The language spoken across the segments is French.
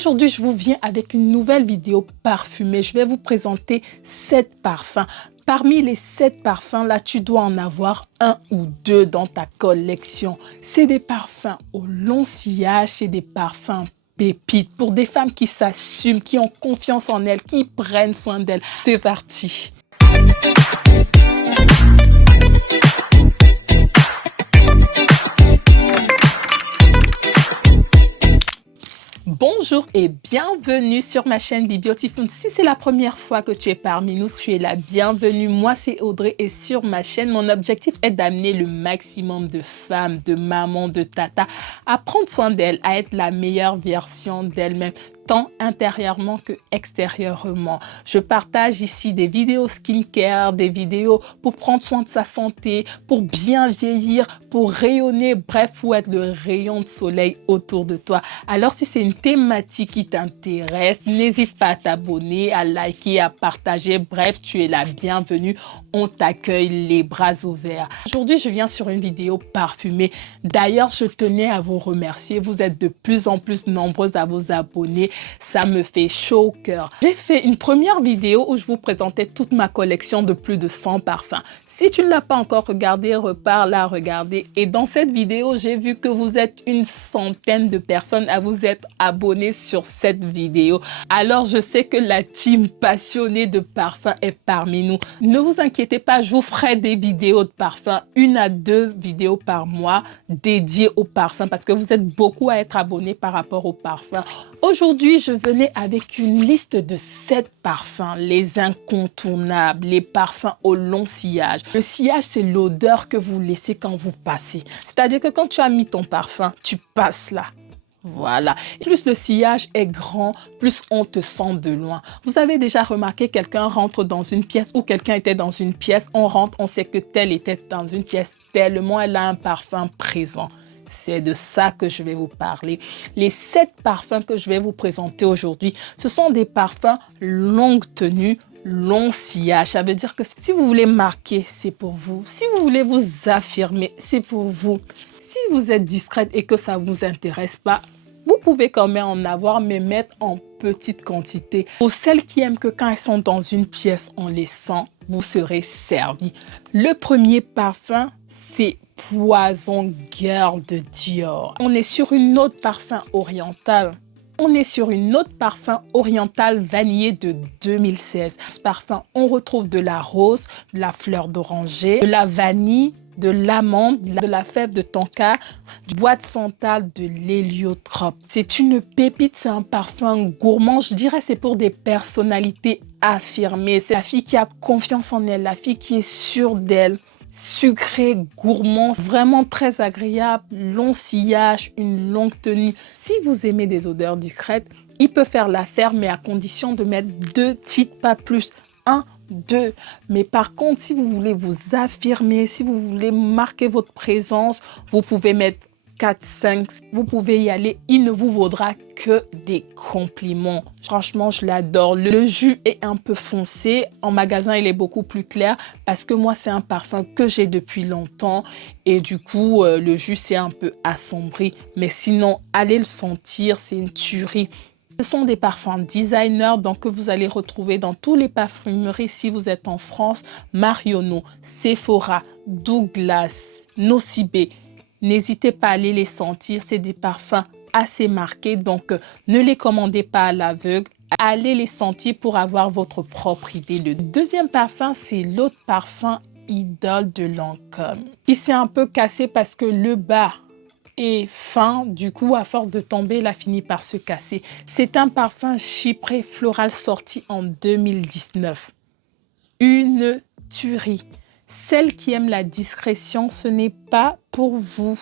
Aujourd'hui, je vous viens avec une nouvelle vidéo parfumée. Je vais vous présenter 7 parfums. Parmi les 7 parfums, là, tu dois en avoir un ou deux dans ta collection. C'est des parfums au long sillage, c'est des parfums pépites pour des femmes qui s'assument, qui ont confiance en elles, qui prennent soin d'elles. C'est parti! Bonjour et bienvenue sur ma chaîne Beautiful. Si c'est la première fois que tu es parmi nous, tu es la bienvenue. Moi, c'est Audrey et sur ma chaîne, mon objectif est d'amener le maximum de femmes, de mamans, de tatas à prendre soin d'elles, à être la meilleure version d'elles-mêmes, tant intérieurement que extérieurement. Je partage ici des vidéos skincare, des vidéos pour prendre soin de sa santé, pour bien vieillir, pour rayonner, bref, pour être le rayon de soleil autour de toi. Alors, si c'est une thématique qui t'intéresse, n'hésite pas à t'abonner, à liker, à partager. Bref, tu es la bienvenue. On t'accueille les bras ouverts. Aujourd'hui, je viens sur une vidéo parfumée. D'ailleurs, je tenais à vous remercier. Vous êtes de plus en plus nombreuses à vous abonner. Ça me fait chaud au cœur. J'ai fait une première vidéo où je vous présentais toute ma collection de plus de 100 parfums. Si tu ne l'as pas encore regardé, repars la regarder. Et dans cette vidéo, j'ai vu que vous êtes une centaine de personnes à vous être abonnés sur cette vidéo. Alors, je sais que la team passionnée de parfums est parmi nous. Ne vous inquiétez pas, je vous ferai des vidéos de parfums, 1 à 2 vidéos par mois dédiées aux parfums parce que vous êtes beaucoup à être abonnés par rapport aux parfums. Aujourd'hui, je venais avec une liste de 7 parfums, les incontournables, les parfums au long sillage. Le sillage, c'est l'odeur que vous laissez quand vous passez. C'est-à-dire que quand tu as mis ton parfum, tu passes là. Voilà. Et plus le sillage est grand, plus on te sent de loin. Vous avez déjà remarqué, quelqu'un rentre dans une pièce ou quelqu'un était dans une pièce, on rentre, on sait que tel était dans une pièce, tellement elle a un parfum présent. C'est de ça que je vais vous parler. Les 7 parfums que je vais vous présenter aujourd'hui, ce sont des parfums longue tenue, long sillage. Ça veut dire que si vous voulez marquer, c'est pour vous. Si vous voulez vous affirmer, c'est pour vous. Si vous êtes discrète et que ça ne vous intéresse pas, vous pouvez quand même en avoir, mais mettre en petite quantité. Pour celles qui aiment que quand elles sont dans une pièce, on les sent, vous serez servi. Le premier parfum, c'est Poison Girl de Dior. On est sur une note parfum orientale. On est sur une note parfum oriental vanillé de 2016. Ce parfum, on retrouve de la rose, de la fleur d'oranger, de la vanille, de l'amande, de la fève de tonka, du bois de santal, de l'héliotrope. C'est une pépite, c'est un parfum gourmand. Je dirais c'est pour des personnalités affirmées. C'est la fille qui a confiance en elle, la fille qui est sûre d'elle. Sucré, gourmand, vraiment très agréable, long sillage, une longue tenue. Si vous aimez des odeurs discrètes, il peut faire l'affaire, mais à condition de mettre 2 titres, pas plus. 1, 2. Mais par contre, si vous voulez vous affirmer, si vous voulez marquer votre présence, vous pouvez mettre 4, 5, vous pouvez y aller, il ne vous vaudra que des compliments. Franchement, je l'adore. Le jus est un peu foncé. En magasin, il est beaucoup plus clair parce que moi, c'est un parfum que j'ai depuis longtemps et du coup, le jus, c'est un peu assombri. Mais sinon, allez le sentir, c'est une tuerie. Ce sont des parfums designer donc que vous allez retrouver dans tous les parfumeries si vous êtes en France. Marionneau, Sephora, Douglas, Nocibé. N'hésitez pas à aller les sentir, c'est des parfums assez marqués, donc ne les commandez pas à l'aveugle. Allez les sentir pour avoir votre propre idée. Le deuxième parfum, c'est l'autre parfum Idole de Lancôme. Il s'est un peu cassé parce que le bas est fin, du coup, à force de tomber, il a fini par se casser. C'est un parfum chypré floral sorti en 2019. Une tuerie. Celle qui aime la discrétion, ce n'est pas pour vous.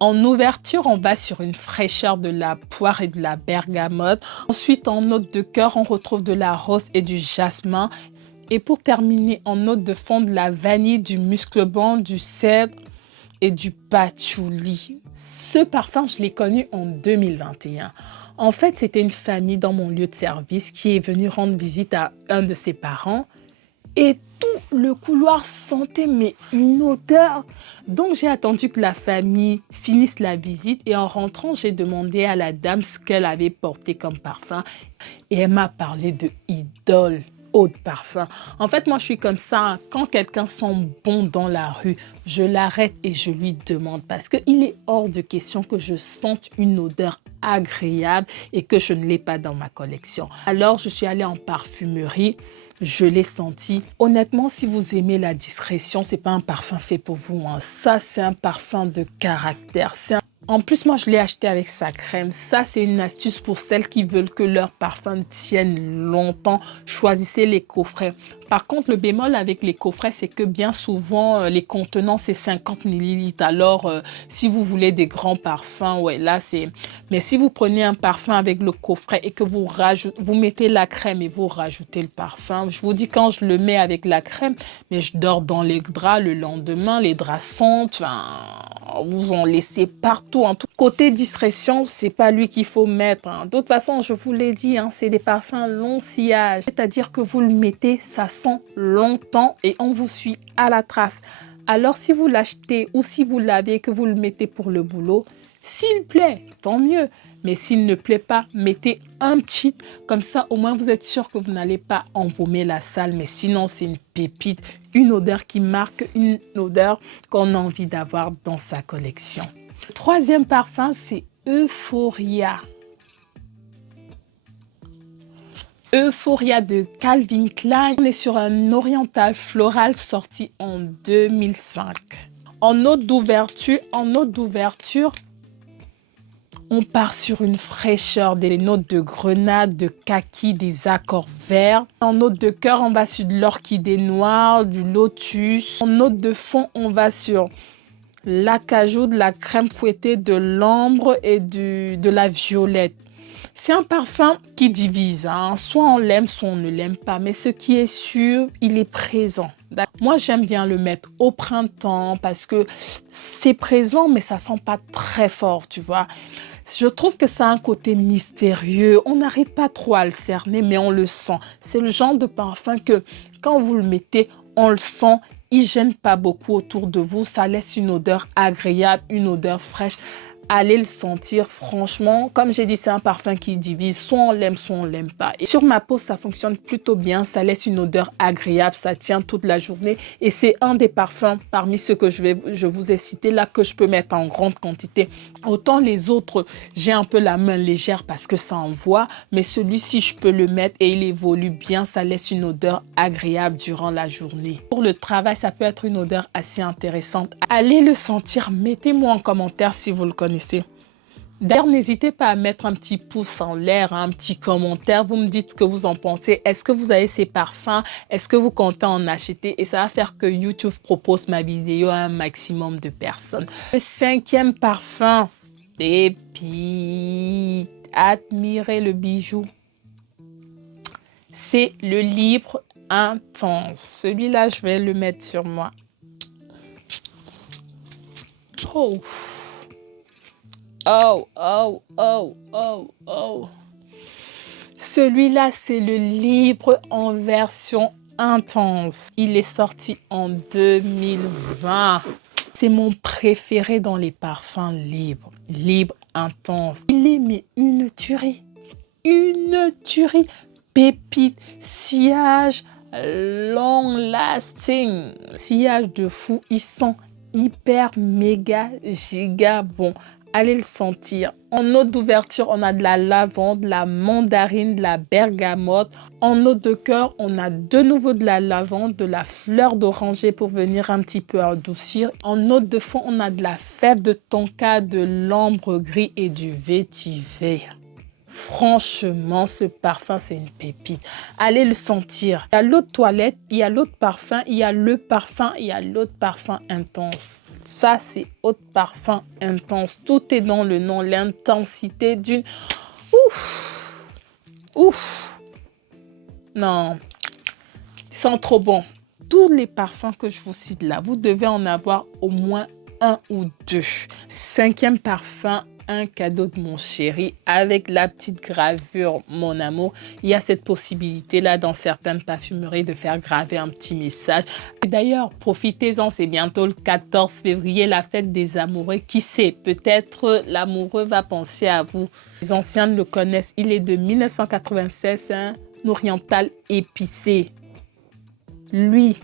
En ouverture, on va sur une fraîcheur de la poire et de la bergamote. Ensuite, en note de cœur, on retrouve de la rose et du jasmin. Et pour terminer, en note de fond, de la vanille, du muscleban, du cèdre et du patchouli. Ce parfum, je l'ai connu en 2021. En fait, c'était une famille dans mon lieu de service qui est venue rendre visite à un de ses parents. Et tout le couloir sentait mais une odeur. Donc, j'ai attendu que la famille finisse la visite et en rentrant, j'ai demandé à la dame ce qu'elle avait porté comme parfum et elle m'a parlé de Idole eau de parfum. En fait, moi, je suis comme ça, hein. Quand quelqu'un sent bon dans la rue, je l'arrête et je lui demande parce qu'il est hors de question que je sente une odeur agréable et que je ne l'ai pas dans ma collection. Alors, je suis allée en parfumerie. Je l'ai senti. Honnêtement, si vous aimez la discrétion, c'est pas un parfum fait pour vous, hein. Ça, c'est un parfum de caractère. En plus, moi, je l'ai acheté avec sa crème. Ça, c'est une astuce pour celles qui veulent que leur parfum tienne longtemps. Choisissez les coffrets. Par contre, le bémol avec les coffrets, c'est que bien souvent, les contenants, c'est 50 millilitres. Alors, si vous voulez des grands parfums, ouais, là, c'est... Mais si vous prenez un parfum avec le coffret et que vous mettez la crème et vous rajoutez le parfum, je vous dis, quand je le mets avec la crème, mais je dors dans les draps le lendemain, les draps sentent, enfin, vous en laissez partout. En tout côté discrétion, c'est pas lui qu'il faut mettre, hein. De toute façon, je vous l'ai dit, hein, c'est des parfums long sillage. C'est-à-dire que vous le mettez, ça sent longtemps et on vous suit à la trace. Alors, si vous l'achetez ou si vous l'avez et que vous le mettez pour le boulot, s'il plaît, tant mieux. Mais s'il ne plaît pas, mettez un petit. Comme ça, au moins, vous êtes sûr que vous n'allez pas embaumer la salle. Mais sinon, c'est une pépite, une odeur qui marque, une odeur qu'on a envie d'avoir dans sa collection. Le troisième parfum, c'est Euphoria. Euphoria de Calvin Klein. On est sur un oriental floral sorti en 2005. En note d'ouverture, on part sur une fraîcheur, des notes de grenade, de kaki, des accords verts. En note de cœur, on va sur de l'orchidée noire, du lotus. En note de fond, on va sur l'acajou, de la crème fouettée, de l'ambre et de la violette. C'est un parfum qui divise, hein. Soit on l'aime, soit on ne l'aime pas. Mais ce qui est sûr, il est présent. Moi, j'aime bien le mettre au printemps parce que c'est présent, mais ça sent pas très fort, tu vois. Je trouve que ça a un côté mystérieux. On n'arrive pas trop à le cerner, mais on le sent. C'est le genre de parfum que quand vous le mettez, on le sent. Il ne gêne pas beaucoup autour de vous. Ça laisse une odeur agréable, une odeur fraîche. Allez le sentir, franchement. Comme j'ai dit, c'est un parfum qui divise. Soit on l'aime, soit on l'aime pas. Et sur ma peau, ça fonctionne plutôt bien. Ça laisse une odeur agréable. Ça tient toute la journée. Et c'est un des parfums parmi ceux que je vous ai cités là que je peux mettre en grande quantité. Autant les autres, j'ai un peu la main légère parce que ça envoie. Mais celui-ci, je peux le mettre et il évolue bien. Ça laisse une odeur agréable durant la journée. Pour le travail, ça peut être une odeur assez intéressante. Allez le sentir. Mettez-moi en commentaire si vous le connaissez. D'ailleurs, n'hésitez pas à mettre un petit pouce en l'air, un petit commentaire. Vous me dites ce que vous en pensez. Est-ce que vous avez ces parfums? Est-ce que vous comptez en acheter? Et ça va faire que YouTube propose ma vidéo à un maximum de personnes. Le cinquième parfum, pépite. Admirez le bijou. C'est le Libre Intense. Celui-là, je vais le mettre sur moi. Oh! Oh, oh, oh, oh, oh. Celui-là, c'est le Libre en version intense. Il est sorti en 2020. C'est mon préféré dans les parfums libres. Libre intense. Il est mais une tuerie. Une tuerie. Pépite, sillage, long lasting. Sillage de fou. Il sent hyper, méga, giga bon. Allez le sentir. En note d'ouverture, on a de la lavande, de la mandarine, de la bergamote. En note de cœur, on a de nouveau de la lavande, de la fleur d'oranger pour venir un petit peu adoucir. En note de fond, on a de la fève de tonka, de l'ambre gris et du vétiver. Franchement, ce parfum, c'est une pépite. Allez le sentir. Il y a l'eau de toilette, il y a l'eau de parfum, il y a le parfum, il y a l'eau de parfum intense. Ça, c'est eau de parfum intense. Tout est dans le nom, l'intensité d'une... Ouf! Ouf! Non, ils sont trop bons. Tous les parfums que je vous cite là, vous devez en avoir au moins un ou deux. Cinquième parfum, un cadeau de mon chéri avec la petite gravure mon amour. Il y a cette possibilité-là dans certaines parfumeries de faire graver un petit message. D'ailleurs, profitez-en, c'est bientôt le 14 février, la fête des amoureux. Qui sait, peut-être l'amoureux va penser à vous. Les anciens le connaissent, il est de 1996, un oriental épicé. Lui,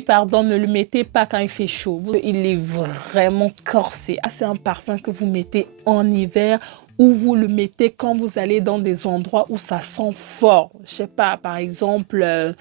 pardon, ne le mettez pas quand il fait chaud. Il est vraiment corsé. C'est un parfum que vous mettez en hiver ou vous le mettez quand vous allez dans des endroits où ça sent fort. Je sais pas, par exemple,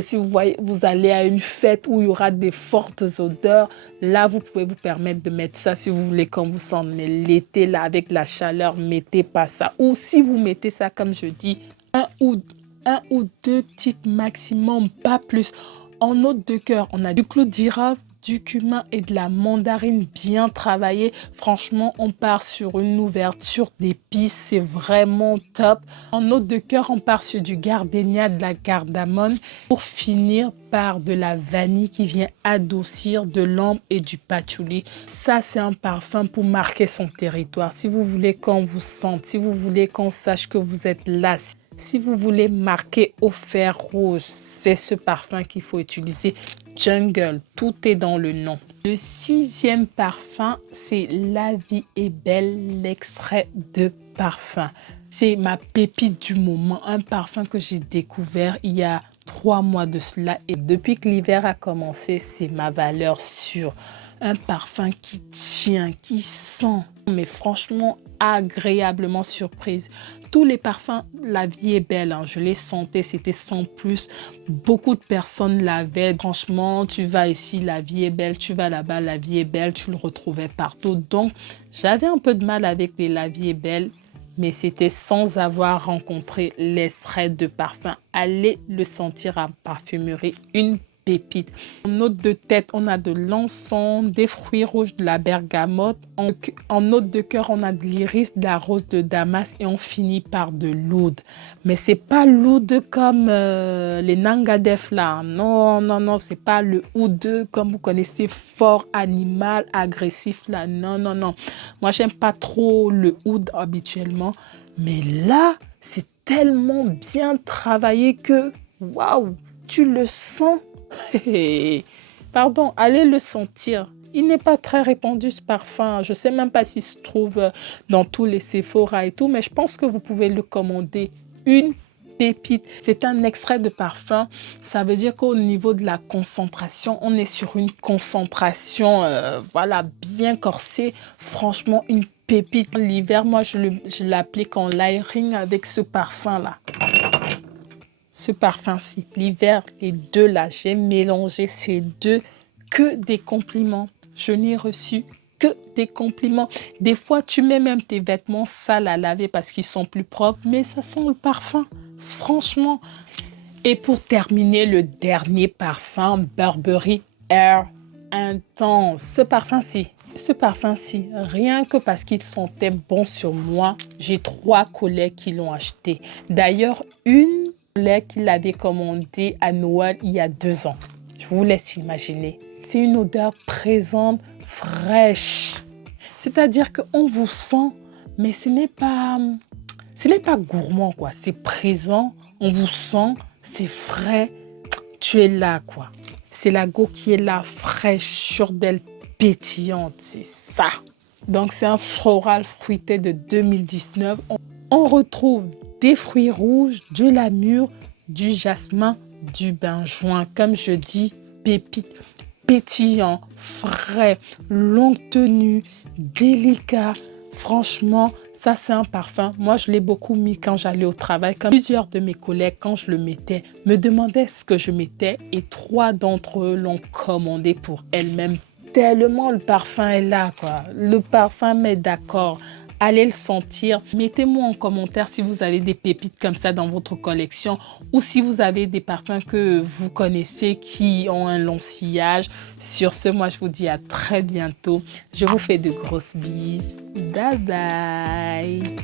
si vous allez à une fête où il y aura des fortes odeurs, là, vous pouvez vous permettre de mettre ça si vous voulez quand vous sentez. Mais l'été, là, avec la chaleur, mettez pas ça. Ou si vous mettez ça, comme je dis, un ou deux petites maximum, pas plus. En note de cœur, on a du clou de girofle, du cumin et de la mandarine bien travaillée. Franchement, on part sur une ouverture d'épices, c'est vraiment top. En note de cœur, on part sur du gardénia, de la cardamone pour finir par de la vanille qui vient adoucir, de l'ambre et du patchouli. Ça, c'est un parfum pour marquer son territoire. Si vous voulez qu'on vous sente, si vous voulez qu'on sache que vous êtes là, si vous voulez marquer au fer rouge, c'est ce parfum qu'il faut utiliser. Jungle, tout est dans le nom. Le 6e parfum, c'est La vie est belle, l'extrait de parfum. C'est ma pépite du moment, un parfum que j'ai découvert il y a 3 mois de cela. Et depuis que l'hiver a commencé, c'est ma valeur sûre. Un parfum qui tient, qui sent, mais franchement agréablement surprise. Tous les parfums, La vie est belle, hein, je les sentais, c'était sans plus. Beaucoup de personnes l'avaient. Franchement, tu vas ici, La vie est belle, tu vas là-bas, La vie est belle, tu le retrouvais partout. Donc, j'avais un peu de mal avec les La vie est belle, mais c'était sans avoir rencontré l'extrait de parfum. Allez le sentir en parfumerie, une pépite. En note de tête, on a de l'encens, des fruits rouges, de la bergamote. En note de cœur, on a de l'iris, de la rose de Damas et on finit par de l'oud. Mais c'est pas l'oud comme les Nangadef là. Non, non, non, c'est pas le oud comme vous connaissez, fort, animal, agressif là. Non, non, non. Moi, j'aime pas trop le oud habituellement. Mais là, c'est tellement bien travaillé que, waouh, tu le sens. Pardon, allez le sentir. Il n'est pas très répandu ce parfum. Je ne sais même pas s'il se trouve dans tous les Sephora et tout, mais je pense que vous pouvez le commander. Une pépite. C'est un extrait de parfum. Ça veut dire qu'au niveau de la concentration, on est sur une concentration voilà, bien corsée. Franchement, une pépite. L'hiver, moi, je l'applique en layering avec ce parfum-là. Ce parfum-ci, l'hiver, les deux là, j'ai mélangé ces deux, que des compliments. Je n'ai reçu que des compliments. Des fois, tu mets même tes vêtements sales à laver parce qu'ils sont plus propres, mais ça sent le parfum, franchement. Et pour terminer, le dernier parfum, Burberry Air Intense. Ce parfum-ci, rien que parce qu'il sentait bon sur moi, j'ai 3 collègues qui l'ont acheté. D'ailleurs, une collègue qui l'avait commandé à Noël il y a 2 ans. Je vous laisse imaginer. C'est une odeur présente, fraîche. C'est-à-dire qu'on vous sent, mais ce n'est pas gourmand, quoi. C'est présent, on vous sent, c'est frais. Tu es là, quoi. C'est la go qui est là, fraîche, sûre d'elle, pétillante. C'est ça. Donc, c'est un floral fruité de 2019. On retrouve des fruits rouges, de la mûre, du jasmin, du benjoin. Comme je dis, pépite, pétillant, frais, longue tenue, délicat. Franchement, ça c'est un parfum. Moi, je l'ai beaucoup mis quand j'allais au travail. Comme plusieurs de mes collègues, quand je le mettais, me demandaient ce que je mettais et 3 d'entre eux l'ont commandé pour elles-mêmes. Tellement le parfum est là, quoi. Le parfum met d'accord. Allez le sentir. Mettez-moi en commentaire si vous avez des pépites comme ça dans votre collection ou si vous avez des parfums que vous connaissez qui ont un long sillage. Sur ce, moi, je vous dis à très bientôt. Je vous fais de grosses bises. Bye bye.